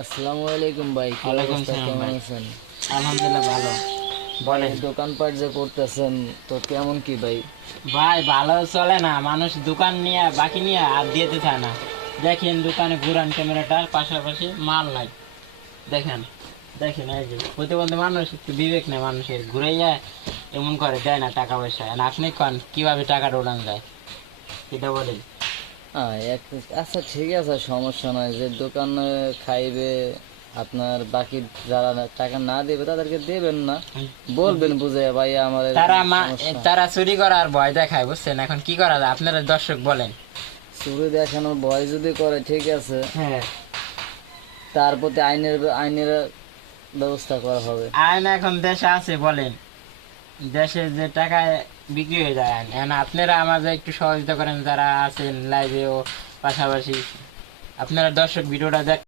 আসসালামু আলাইকুম ভাই, কি ওয়ালাইকুম অবস্থা, সালাম কেমন ভাই। আছেন? আলহামদুলিল্লাহ ভালো। বলেন দোকানপাট যে করতেছেন তো কেমন কি ভাই? ভাই, ভালো চলে না। মানুষ দোকান নিয়ে বাকি নিয়ে আর দিতে চায় না। দেখেন দোকানে ঘুরান ক্যামেরাটার পাশাপাশি মাল নাই। দেখেন দেখেন এই যে প্রতিবন্ধী মানুষ, একটু বিবেক নেই মানুষের, ঘুরাইয়া এমন করে দেয় না টাকা পয়সা। আর আপনি কন কিভাবে টাকাটা উড়ান যায় সেটা বলেন। আচ্ছা ঠিক আছে, সমস্যা নাই। যে দোকানে খাইবে আপনার, বাকি যারা টাকা না দেবে তাদেরকে দেবেন না, বলবেন বুঝে ভাই আমার তারা সমস্যা। তারা চুরি করার ভয় দেখায়, বুঝছেন? এখন কি করা যায় আপনারা দর্শক বলেন। চুরি দেখানোর ভয় যদি করে ঠিক আছে, হ্যাঁ, তার প্রতি আইনের আইনের ব্যবস্থা করা হবে। আইন এখন দেশে আছে বলেন, দেশে যে টাকায় বিক্রি হয়ে যায়। এখন আপনারা আমাদের একটু সহযোগিতা করেন যারা আছেন লাইভে ও পাশাপাশি। আপনারা দর্শক ভিডিওটা দেখ।